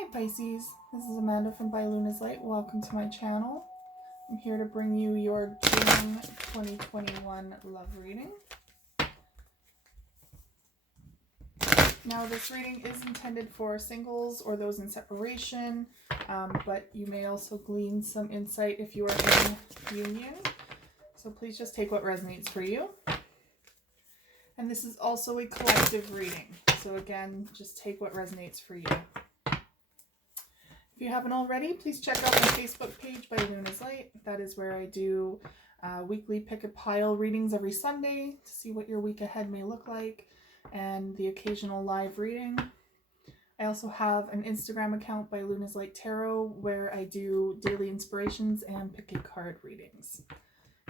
Hi Pisces, this is Amanda from By Luna's Light. Welcome to my channel. I'm here to bring you your June 2021 love reading. Now this reading is intended for singles or those in separation, but you may also glean some insight if you are in union. So please just take what resonates for you. And this is also a collective reading. So again, just take what resonates for you. If you haven't already, please check out my Facebook page By Luna's Light. That is where I do weekly pick a pile readings every Sunday to see what your week ahead may look like, and the occasional live reading. I also have an Instagram account By Luna's Light Tarot where I do daily inspirations and pick a card readings.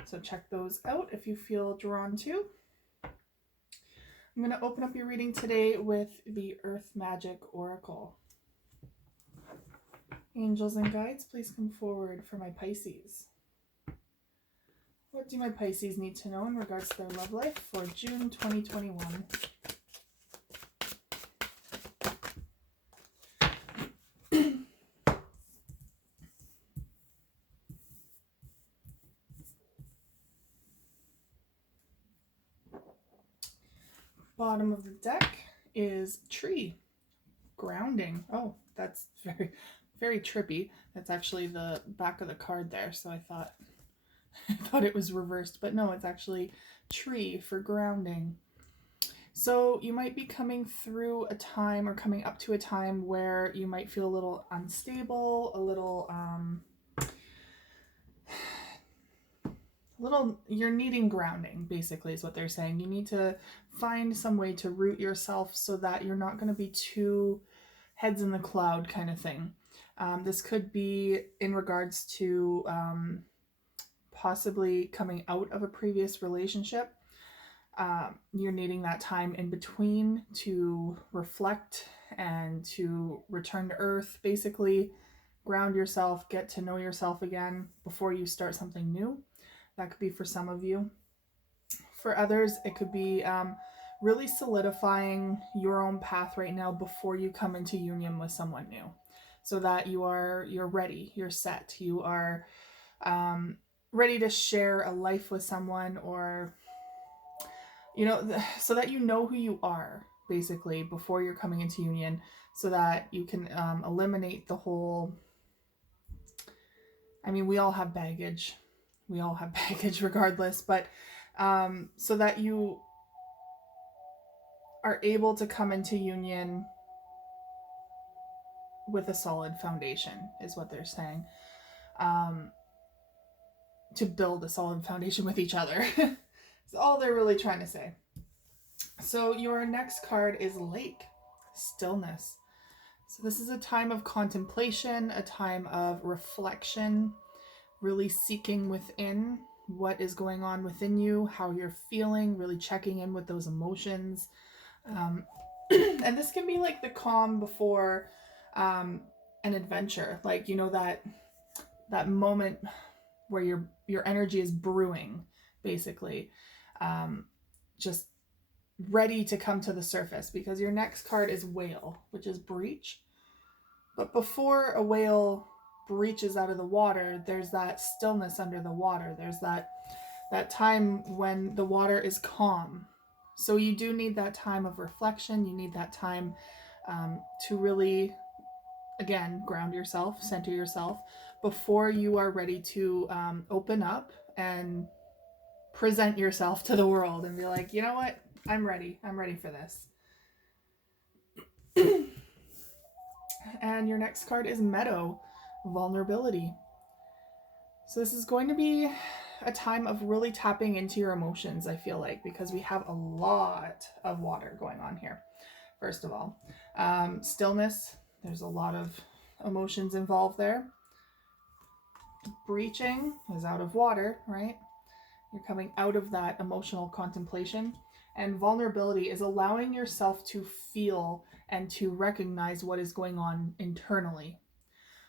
So check those out if you feel drawn to. I'm going to open up your reading today with the Earth Magic Oracle. Angels and guides, please come forward for my Pisces. What do my Pisces need to know in regards to their love life for June 2021? Bottom of the deck is tree, grounding. Oh, that's very, very trippy. That's actually the back of the card there, so I thought it was reversed, but no, it's actually tree for grounding. So you might be coming through a time or coming up to a time where you might feel a little unstable, a little you're needing grounding, basically, is what they're saying. You need to find some way to root yourself so that you're not going to be too heads in the cloud kind of thing. This could be in regards to possibly coming out of a previous relationship. You're needing that time in between to reflect and to return to earth, basically ground yourself, get to know yourself again before you start something new. That could be for some of you. For others, it could be really solidifying your own path right now before you come into union with someone new, so that you're ready, you're set, you are ready to share a life with someone, or so that you know who you are, basically, before you're coming into union, so that you can eliminate the whole, we all have baggage. We all have baggage regardless, but so that you are able to come into union with a solid foundation, is what they're saying. To build a solid foundation with each other. That's all they're really trying to say. So your next card is Lake, Stillness. So this is a time of contemplation, a time of reflection, really seeking within what is going on within you, how you're feeling, really checking in with those emotions. And this can be like the calm before an adventure, like, that moment where your energy is brewing, basically, just ready to come to the surface, because your next card is Whale, which is breach. But before a whale breaches out of the water, there's that stillness under the water. There's that time when the water is calm. So you do need that time of reflection. You need that time to really, again, ground yourself, center yourself, before you are ready to open up and present yourself to the world and be like, you know what? I'm ready for this. And your next card is Meadow Vulnerability. So this is going to be a time of really tapping into your emotions, I feel like, because we have a lot of water going on here. First of all, stillness, there's a lot of emotions involved there. Breaching is out of water, right? You're coming out of that emotional contemplation. And vulnerability is allowing yourself to feel and to recognize what is going on internally.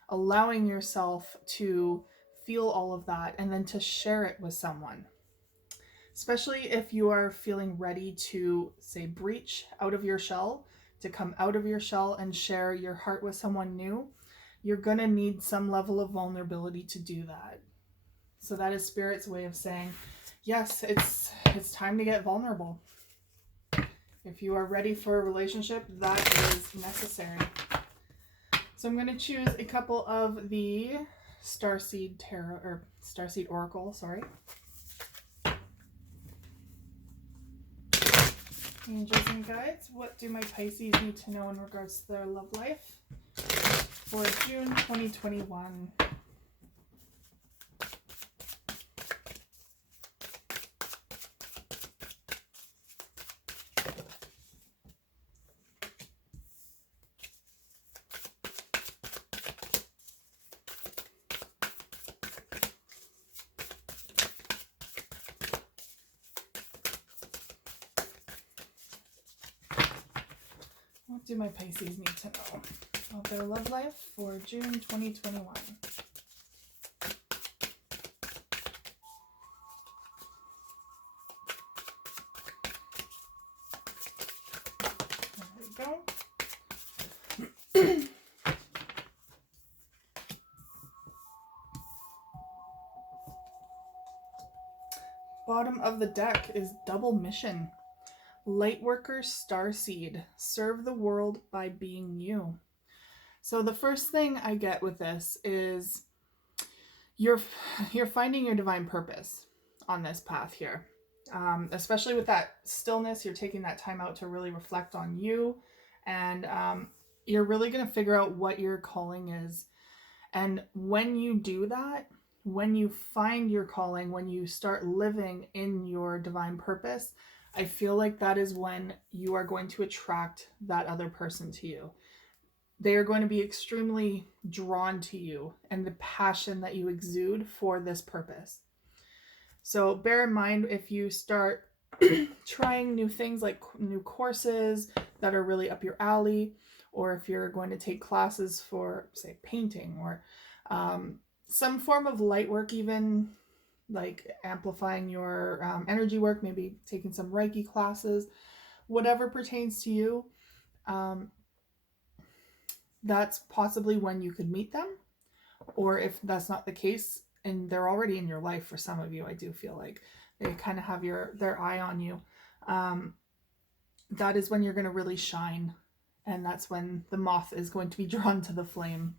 Allowing yourself to feel all of that and then to share it with someone. Especially if you are feeling ready to, say, breach out of your shell, to come out of your shell and share your heart with someone new, you're going to need some level of vulnerability to do that. So that is Spirit's way of saying, yes, it's time to get vulnerable. If you are ready for a relationship, that is necessary. So I'm going to choose a couple of the Starseed Tarot, or Starseed Oracle, sorry. Angels and guides, what do my Pisces need to know in regards to their love life for June 2021? What do my Pisces need to know about their love life for June 2021? There we go. Bottom of the deck is double mission. Lightworker Starseed, serve the world by being you. So the first thing I get with this is you're finding your divine purpose on this path here. Especially with that stillness, you're taking that time out to really reflect on you, and you're really going to figure out what your calling is. And when you do that, when you find your calling, when you start living in your divine purpose, I feel like that is when you are going to attract that other person to you. They are going to be extremely drawn to you and the passion that you exude for this purpose. So bear in mind, if you start trying new things like new courses that are really up your alley, or if you're going to take classes for, say, painting or some form of light work, even like amplifying your energy work, maybe taking some Reiki classes, whatever pertains to you, that's possibly when you could meet them. Or if that's not the case and they're already in your life, for some of you, I do feel like they kind of have their eye on you, that is when you're going to really shine, and that's when the moth is going to be drawn to the flame.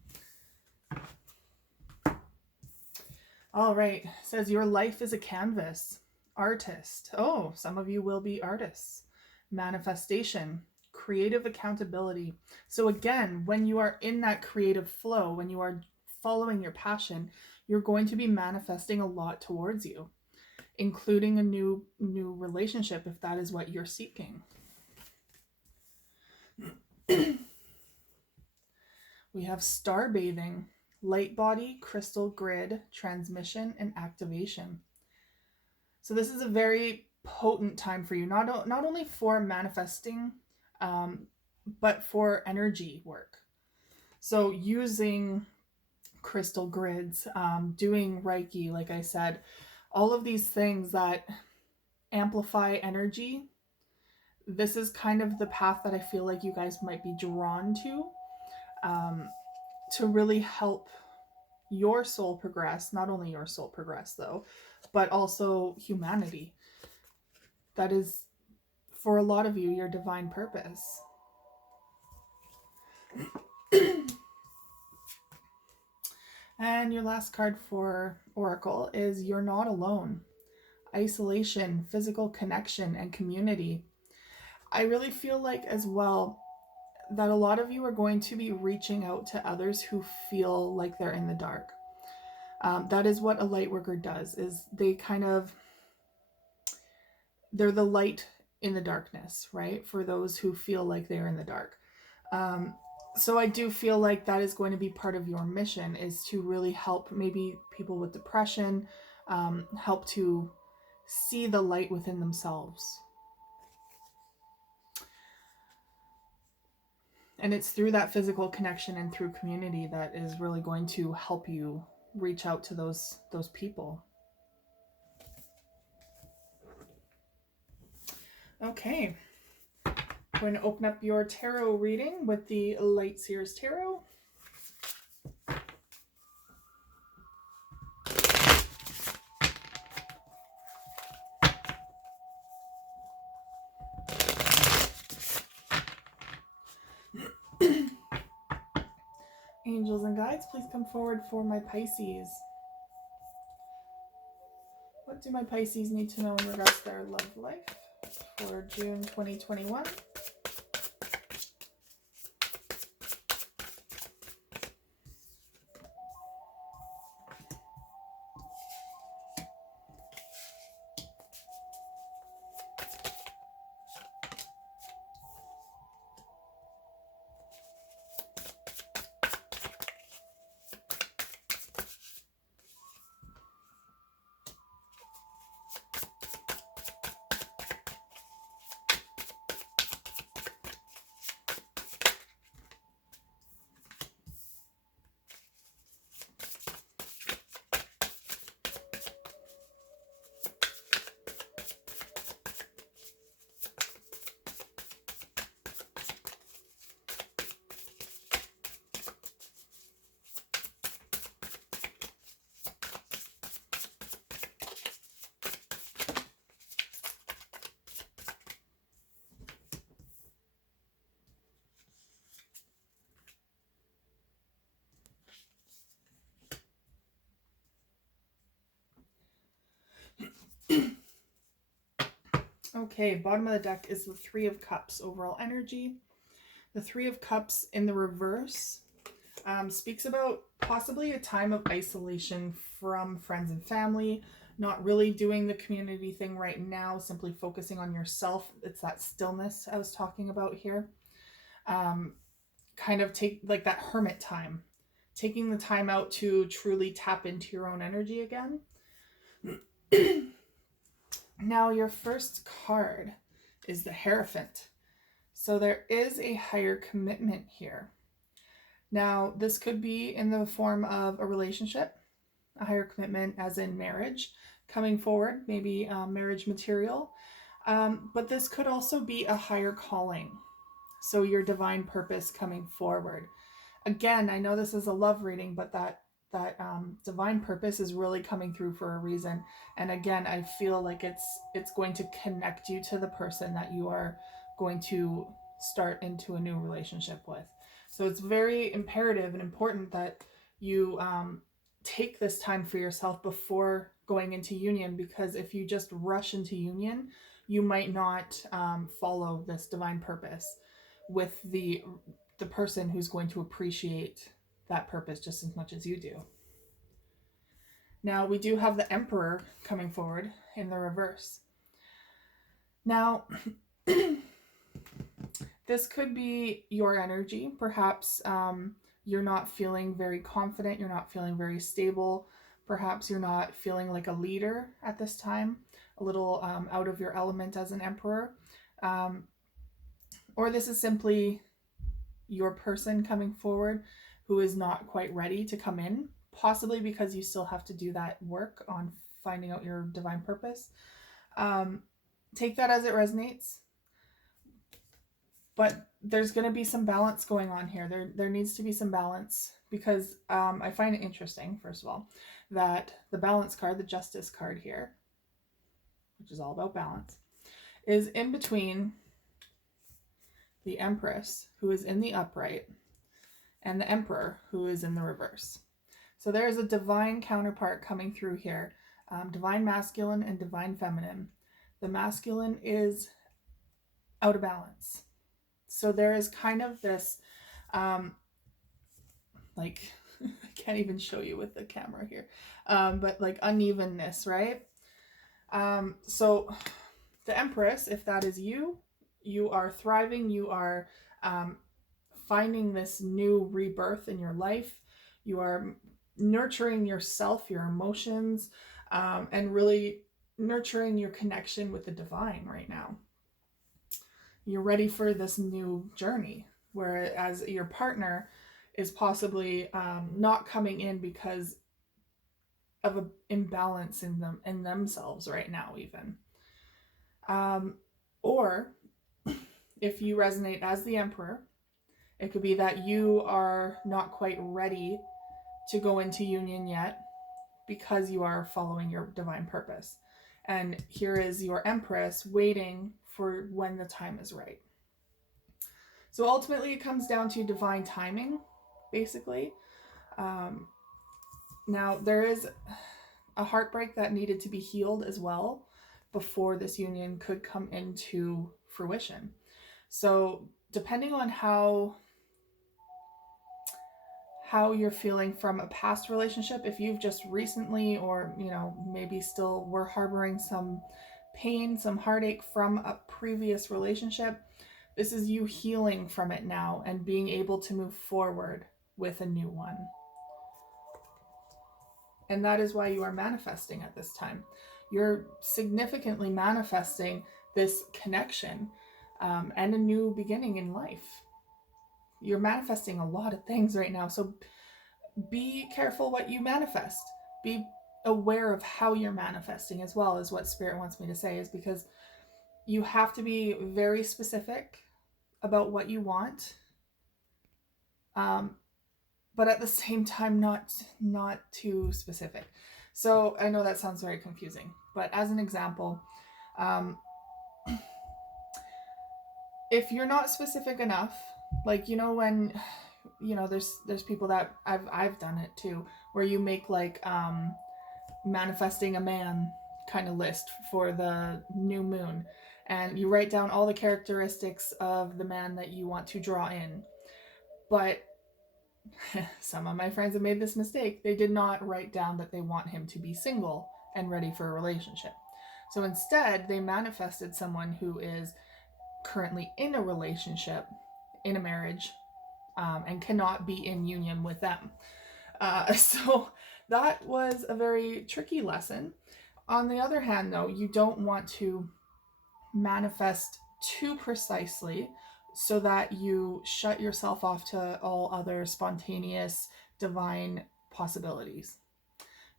All right, it says your life is a canvas. Artist. Oh, some of you will be artists. Manifestation. Creative accountability. So again, when you are in that creative flow, when you are following your passion, you're going to be manifesting a lot towards you, including a new relationship if that is what you're seeking. We have star bathing. Light body, crystal grid, transmission, and activation. So this is a very potent time for you, not only for manifesting, but for energy work. So using crystal grids, doing Reiki, like I said, all of these things that amplify energy, this is kind of the path that I feel like you guys might be drawn to really help your soul progress. Not only your soul progress though, but also humanity. That is, for a lot of you, your divine purpose. And your last card for Oracle is You're Not Alone. Isolation, physical connection, and community. I really feel like as well that a lot of you are going to be reaching out to others who feel like they're in the dark. That is what a light worker does, is they're the light in the darkness, right? For those who feel like they're in the dark. So I do feel like that is going to be part of your mission, is to really help maybe people with depression, help to see the light within themselves. And it's through that physical connection and through community that is really going to help you reach out to those people. Okay. going to open up your tarot reading with the Light Seers Tarot. Angels and guides, please come forward for my Pisces. What do my Pisces need to know in regards to their love life for June 2021? Okay, bottom of the deck is the Three of Cups overall energy. The Three of Cups in the reverse speaks about possibly a time of isolation from friends and family, not really doing the community thing right now, simply focusing on yourself. It's that stillness I was talking about here. Kind of take like that hermit time, taking the time out to truly tap into your own energy again. Now, your first card is the Hierophant. So there is a higher commitment here. Now, this could be in the form of a relationship, a higher commitment as in marriage, coming forward, maybe marriage material. But this could also be a higher calling. So your divine purpose coming forward. Again, I know this is a love reading, but that divine purpose is really coming through for a reason. And again, I feel like it's going to connect you to the person that you are going to start into a new relationship with. So it's very imperative and important that you take this time for yourself before going into union, because if you just rush into union, you might not follow this divine purpose with the person who's going to appreciate that purpose just as much as you do. Now, we do have the Emperor coming forward in the reverse. Now, this could be your energy. Perhaps you're not feeling very confident. You're not feeling very stable. Perhaps you're not feeling like a leader at this time, a little out of your element as an Emperor. Or this is simply your person coming forward who is not quite ready to come in, possibly because you still have to do that work on finding out your divine purpose. Take that as it resonates. But there's going to be some balance going on here. There needs to be some balance, because I find it interesting, first of all, that the balance card, the Justice card here, which is all about balance, is in between the Empress, who is in the upright, and the Emperor, who is in the reverse. So there is a divine counterpart coming through here, divine masculine and divine feminine. The masculine is out of balance. So there is kind of this, like, I can't even show you with the camera here, but like unevenness, right? So the Empress, if that is you, you are thriving, you are finding this new rebirth in your life, you are nurturing yourself, your emotions, and really nurturing your connection with the divine right now. You're ready for this new journey, whereas your partner is possibly not coming in because of an imbalance in themselves right now, even. Or if you resonate as the Emperor, it could be that you are not quite ready to go into union yet because you are following your divine purpose. And here is your Empress waiting for when the time is right. So ultimately, it comes down to divine timing, basically. Now, there is a heartbreak that needed to be healed as well before this union could come into fruition. So depending on how you're feeling from a past relationship, if you've just recently, or maybe still were harboring some pain, some heartache from a previous relationship, this is you healing from it now and being able to move forward with a new one. And that is why you are manifesting at this time. You're significantly manifesting this connection and a new beginning in life. You're manifesting a lot of things right now. So be careful what you manifest. Be aware of how you're manifesting as well, is what Spirit wants me to say, is because you have to be very specific about what you want. But at the same time, not too specific. So I know that sounds very confusing, but as an example, if you're not specific enough, like, when, there's people that I've done it too, where you make like manifesting a man kind of list for the new moon, and you write down all the characteristics of the man that you want to draw in. But some of my friends have made this mistake. They did not write down that they want him to be single and ready for a relationship. So instead, they manifested someone who is currently in a relationship, in a marriage, and cannot be in union with them. So that was a very tricky lesson. On the other hand, though, you don't want to manifest too precisely so that you shut yourself off to all other spontaneous divine possibilities,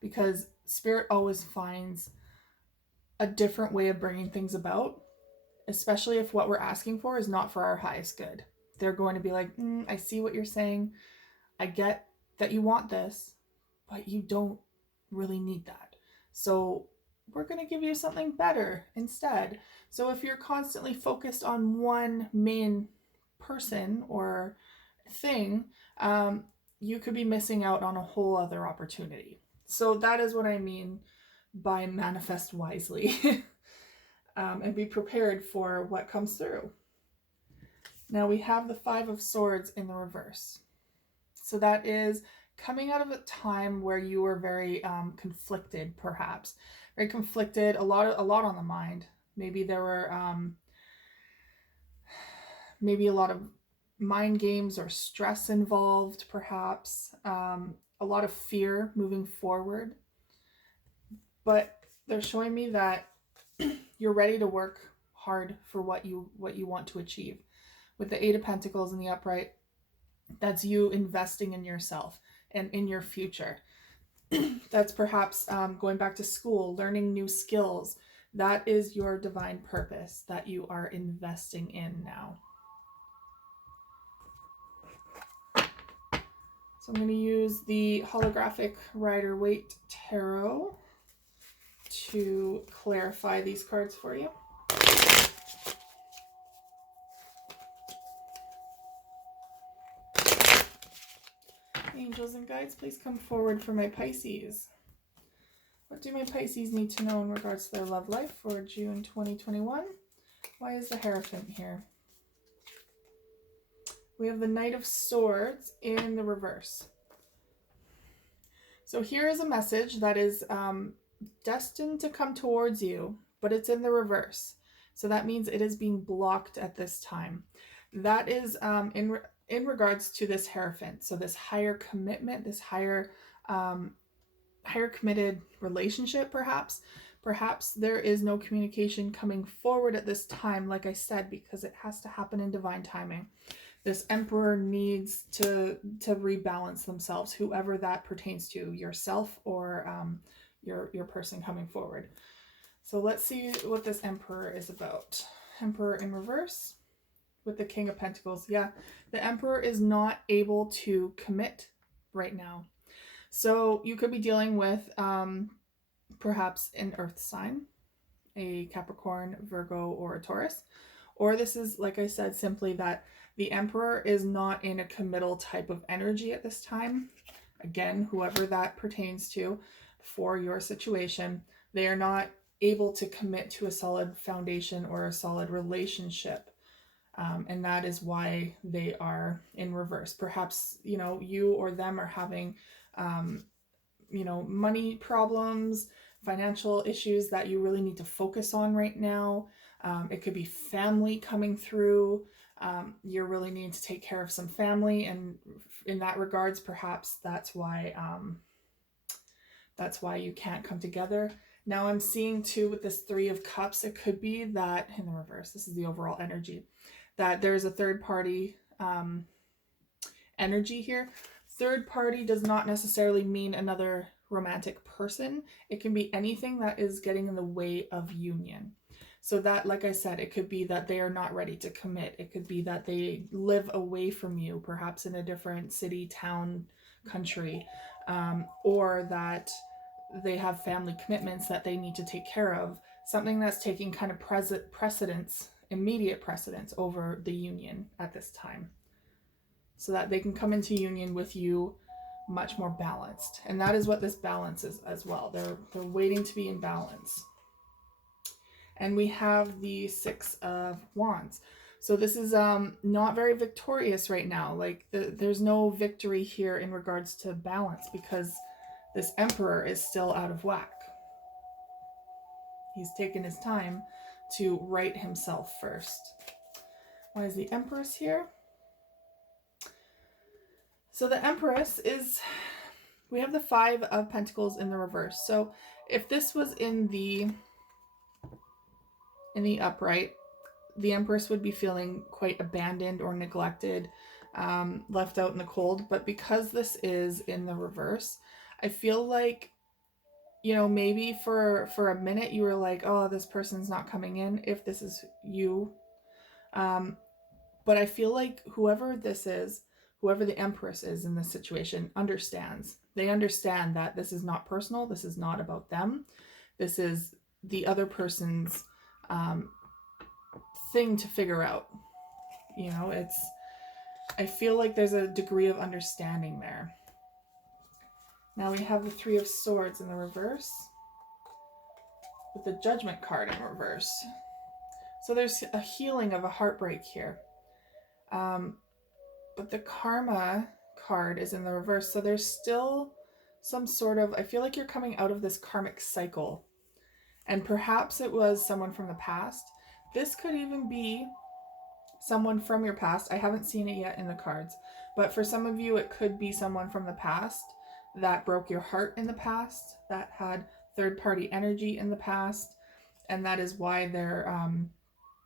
because Spirit always finds a different way of bringing things about, especially if what we're asking for is not for our highest good. They're going to be like, I see what you're saying. I get that you want this, but you don't really need that. So we're going to give you something better instead. So if you're constantly focused on one main person or thing, you could be missing out on a whole other opportunity. So that is what I mean by manifest wisely. And be prepared for what comes through. Now we have the Five of Swords in the reverse. So that is coming out of a time where you were very conflicted, perhaps. Very conflicted, a lot on the mind. Maybe there were maybe a lot of mind games or stress involved, perhaps. A lot of fear moving forward. But they're showing me that you're ready to work hard for what you want to achieve. With the Eight of Pentacles in the upright, that's you investing in yourself and in your future. That's perhaps going back to school, learning new skills. That is your divine purpose that you are investing in now. So I'm going to use the holographic Rider-Waite Tarot to clarify these cards for you. Angels and guides, please come forward for my Pisces. What do my Pisces need to know in regards to their love life for June 2021? Why is the Hierophant here? We have the Knight of Swords in the reverse. So here is a message that is destined to come towards you, but it's in the reverse. So that means it is being blocked at this time. That is in regards to this Hierophant. So this higher commitment, this higher committed relationship, perhaps. Perhaps there is no communication coming forward at this time, like I said, because it has to happen in divine timing. This Emperor needs to rebalance themselves, whoever that pertains to, yourself or your person coming forward. So let's see what this Emperor is about. Emperor in reverse. with the King of Pentacles. Yeah, the Emperor is not able to commit right now. So you could be dealing with perhaps an earth sign, a Capricorn, Virgo, or a Taurus. Or this is, like I said, simply that the Emperor is not in a committal type of energy at this time. Again, whoever that pertains to for your situation, they are not able to commit to a solid foundation or a solid relationship. And that is why they are in reverse. Perhaps, you or them are having, money problems, financial issues that you really need to focus on right now. It could be family coming through. You're really needing to take care of some family. And in that regards, perhaps that's why you can't come together. Now I'm seeing too with this Three of Cups, it could be that in the reverse, this is the overall energy, that there's a third party energy here. Third party does not necessarily mean another romantic person. It can be anything that is getting in the way of union. So that, like I said, it could be that they are not ready to commit. It could be that they live away from you, perhaps in a different city, town, country, or that they have family commitments that they need to take care of. Something that's taking kind of immediate precedence over the union at this time, so that they can come into union with you much more balanced. And that is what this balance is as well. They're waiting to be in balance. And we have the Six of Wands. So this is not very victorious right now. Like there's no victory here in regards to balance, because this Emperor is still out of whack. He's taken his time to right himself first. Why is the Empress here? So the Empress is, we have the Five of Pentacles in the reverse. So if this was in the upright, the Empress would be feeling quite abandoned or neglected, left out in the cold. But because this is in the reverse, I feel like, maybe for a minute you were like, oh, this person's not coming in, if this is you. But I feel like whoever the Empress is in this situation understands. They understand that this is not personal. This is not about them. This is the other person's thing to figure out. I feel like there's a degree of understanding there. Now we have the Three of Swords in the reverse with the Judgment card in reverse. So there's a healing of a heartbreak here. But the Karma card is in the reverse. So there's still some sort of, I feel like you're coming out of this karmic cycle. And perhaps it was someone from the past. This could even be someone from your past. I haven't seen it yet in the cards. But for some of you, it could be someone from the past that broke your heart in the past, that had third-party energy in the past. And that is why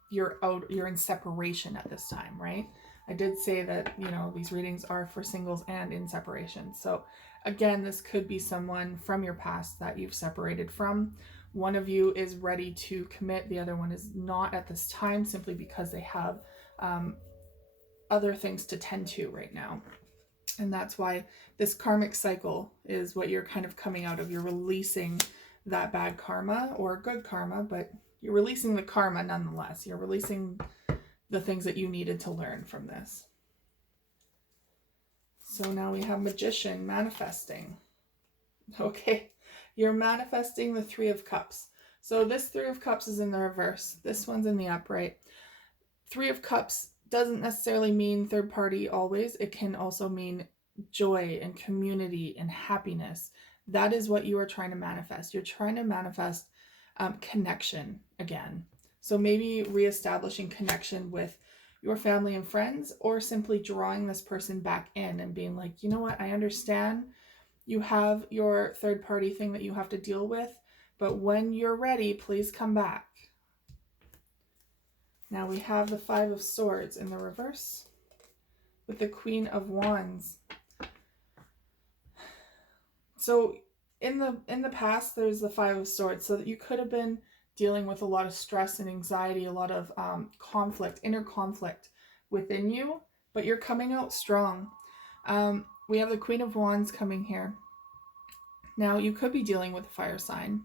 you're in separation at this time, right? I did say that, these readings are for singles and in separation. So again, this could be someone from your past that you've separated from. One of you is ready to commit. The other one is not at this time, simply because they have other things to tend to right now. And that's why this karmic cycle is what you're kind of coming out of. You're releasing that bad karma or good karma, but you're releasing the karma nonetheless. You're releasing the things that you needed to learn from this. So now we have Magician manifesting. Okay, you're manifesting the Three of Cups. So this Three of Cups is in the reverse. This one's in the upright. Three of Cups doesn't necessarily mean third party always. It can also mean joy and community and happiness. That is what you are trying to manifest. You're trying to manifest connection again. So maybe reestablishing connection with your family and friends, or simply drawing this person back in and being like, you know what, I understand you have your third party thing that you have to deal with, but when you're ready, please come back. Now we have the Five of Swords in the reverse with the Queen of Wands. So in the past, there's the Five of Swords. So that you could have been dealing with a lot of stress and anxiety, a lot of conflict, inner conflict within you, but you're coming out strong. We have the Queen of Wands coming here. Now, you could be dealing with a fire sign,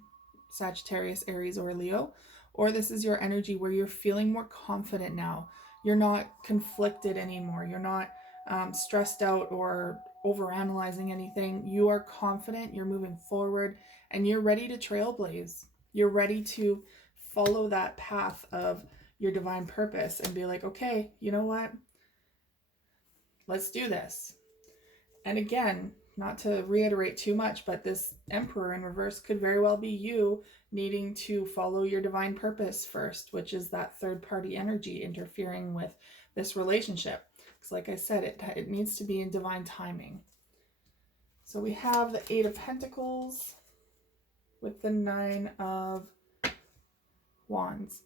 Sagittarius, Aries, or Leo, or this is your energy where you're feeling more confident now. You're not conflicted anymore. You're not stressed out or overanalyzing anything. You are confident, you're moving forward, and you're ready to trailblaze. You're ready to follow that path of your divine purpose and be like, okay, you know what? Let's do this. And again, not to reiterate too much, but this Emperor in reverse could very well be you needing to follow your divine purpose first, which is that third party energy interfering with this relationship. Because like I said, it needs to be in divine timing. So we have the Eight of Pentacles with the Nine of Wands.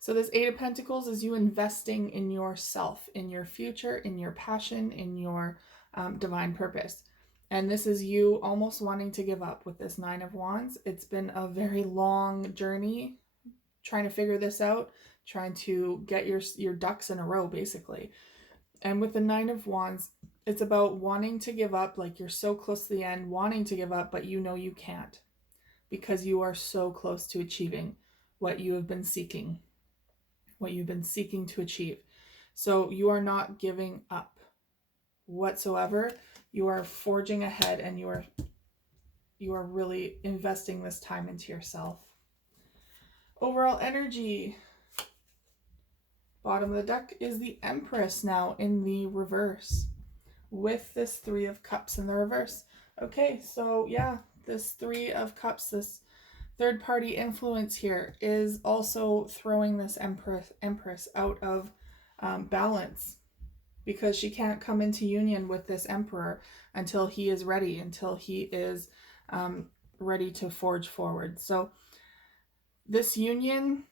So this Eight of Pentacles is you investing in yourself, in your future, in your passion, in your divine purpose. And this is you almost wanting to give up with this Nine of Wands. It's been a very long journey trying to figure this out, trying to get your ducks in a row, basically. And with the Nine of Wands, it's about wanting to give up, like you're so close to the end, wanting to give up, but you know you can't because you are so close to achieving what you have been seeking, what you've been seeking to achieve. So you are not giving up whatsoever. You are forging ahead, and you are really investing this time into yourself. Overall energy, bottom of the deck is the Empress now in the reverse with this Three of Cups in the reverse. Okay, so yeah, this Three of Cups, this third party influence here is also throwing this Empress out of balance, because she can't come into union with this Emperor until he is ready, until he is ready to forge forward. So this union,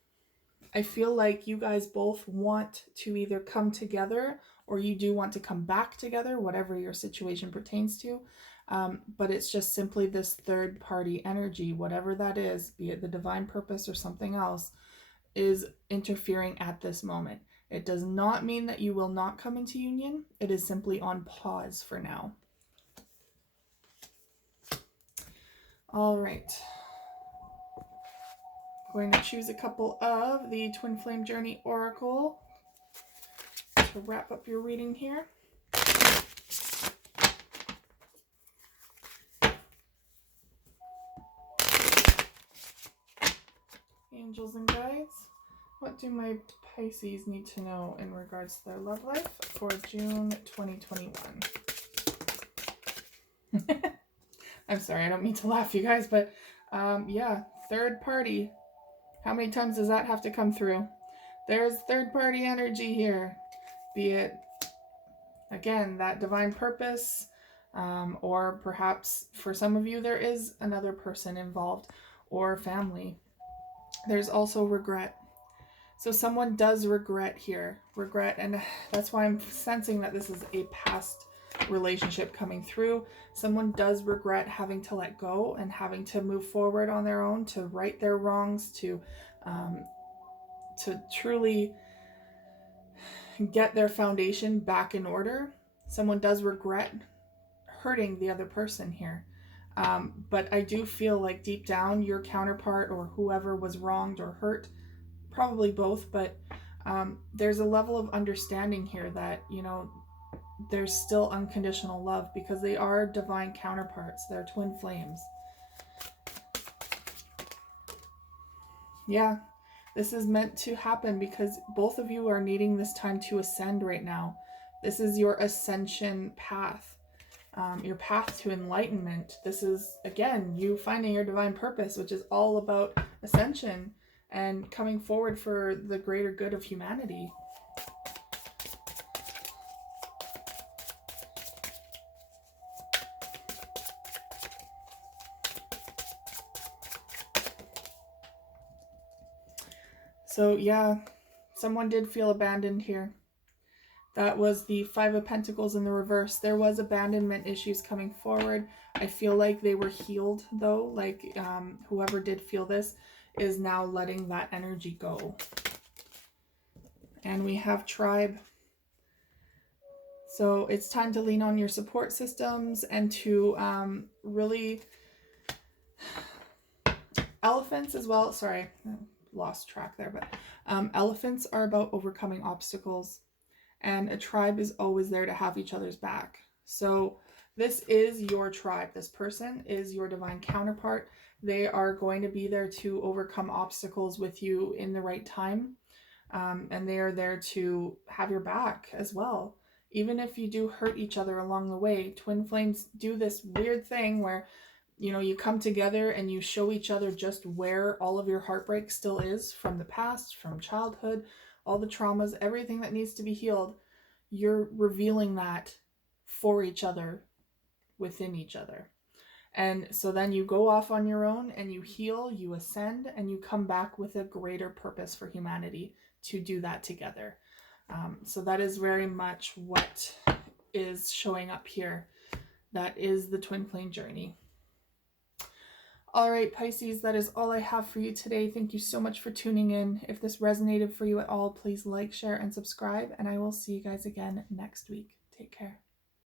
I feel like you guys both want to either come together or you do want to come back together, whatever your situation pertains to. But it's just simply this third party energy, whatever that is, be it the divine purpose or something else, is interfering at this moment. It does not mean that you will not come into union. It is simply on pause for now. All right. Going to choose a couple of the Twin Flame Journey Oracle to wrap up your reading here. Angels and guides, what do my Pisces need to know in regards to their love life for June 2021? I'm sorry, I don't mean to laugh, you guys, but yeah, third party. How many times does that have to come through? There's third party energy here. Be it, again, that divine purpose, or perhaps for some of you there is another person involved, or family. There's also regret. So someone does regret here. Regret, and that's why I'm sensing that this is a past relationship coming through. Someone does regret having to let go and having to move forward on their own, to right their wrongs, to truly get their foundation back in order. Someone does regret hurting the other person here. But I do feel like deep down your counterpart or whoever was wronged or hurt, probably both, but there's a level of understanding here that, you know, there's still unconditional love because they are divine counterparts. They're twin flames. Yeah, this is meant to happen because both of you are needing this time to ascend right now. This is your ascension path, your path to enlightenment. This is, again, you finding your divine purpose, which is all about ascension and coming forward for the greater good of humanity. So yeah, someone did feel abandoned here. That was the Five of Pentacles in the reverse. There was abandonment issues coming forward. I feel like they were healed though. Like whoever did feel this is now letting that energy go. And we have tribe. So it's time to lean on your support systems and to really... Elephants as well. Sorry, lost track there. But elephants are about overcoming obstacles. And a tribe is always there to have each other's back. So this is your tribe. This person is your divine counterpart. They are going to be there to overcome obstacles with you in the right time. And they are there to have your back as well. Even if you do hurt each other along the way, twin flames do this weird thing where, you know, you come together and you show each other just where all of your heartbreak still is from the past, from childhood, all the traumas, everything that needs to be healed. You're revealing that for each other, within each other. And so then you go off on your own and you heal, you ascend, and you come back with a greater purpose for humanity to do that together. So that is very much what is showing up here. That is the twin flame journey. All right, Pisces, that is all I have for you today. Thank you so much for tuning in. If this resonated for you at all, please like, share, and subscribe, and I will see you guys again next week. Take care.